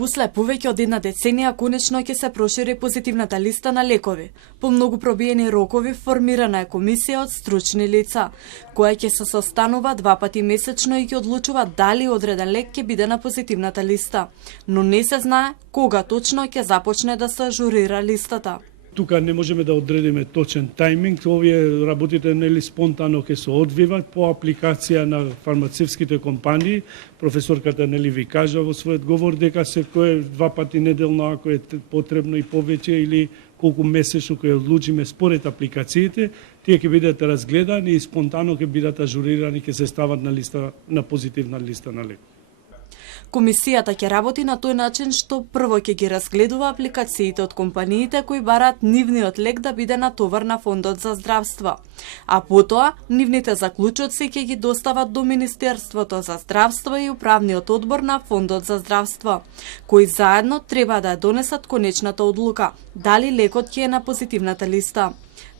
После повеќе од една деценија конечно ќе се прошири позитивната листа на лекови. По многу пробиени рокови формирана е комисија од стручни лица, која ќе се состанува 2 пати месечно и ќе одлучува дали одреден лек ќе биде на позитивната листа. Но не се знае кога точно ќе започне да се ажурира листата. Тука не можеме да одредиме точен тајминг, овие работите нели спонтано ќе се одвиват по апликација на фармацевските компании. Професорката нели ви кажа во својот говор дека секој 2 пати неделно ако е потребно и повеќе или колку месечно кој одлучиме според апликациите, тие ќе бидат разгледани и спонтано ќе бидат ажурирани, ќе се стават на листа на позитивна листа на лек. Комисијата ќе работи на тој начин што прво ќе ги разгледува апликациите од компаниите кои бараат нивниот лек да биде натовар на Фондот за здравство, а потоа нивните заклучоци ќе ги достават до Министерството за здравство и управниот одбор на Фондот за здравство, кои заедно треба да ја донесат конечната одлука дали лекот ќе е на позитивната листа.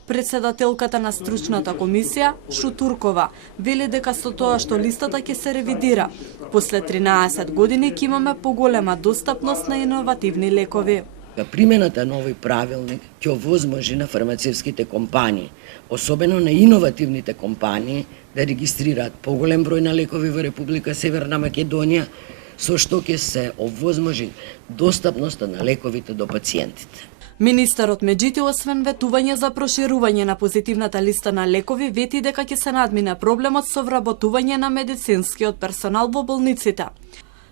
Председателката на стручната комисија, Шутуркова, вели дека со тоа што листата ќе се ревидира, после 13 години ќе имаме поголема достапност на иновативни лекови. Примената на овој правилник ќе овозможи на фармацевските компании, особено на иновативните компании, да регистрираат поголем број на лекови во Република Северна Македонија, со што ќе се овозможи достапноста на лековите до пациентите. Министерот меѓутоа, освен ветување за проширување на позитивната листа на лекови, вети дека ќе се надмине проблемот со вработување на медицинскиот персонал во болниците.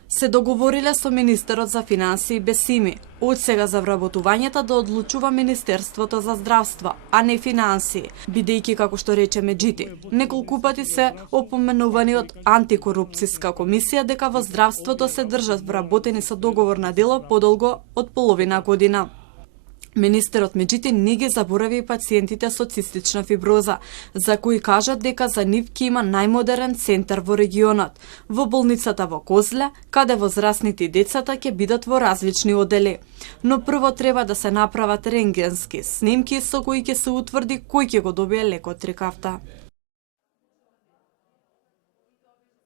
Се договориле со Министерот за финансии Бесими, од сега за вработувањата да одлучува Министерството за здравство, а не финансии, бидејќи, како што рече Меджити, неколку пати се опоменувани од антикорупцијска комисија дека во здравството се држат вработени со договор на дело подолго од половина година. Министерот меѓутоа не ги заборави и пациентите со цистична фиброза, за кои кажат дека за нив ќе има најмодерен центар во регионот, во болницата во Козле, каде возрастните и децата ќе бидат во различни одели. Но прво треба да се направат рентгенски снимки со кои ќе се утврди кој ќе го добие лекот трикавта.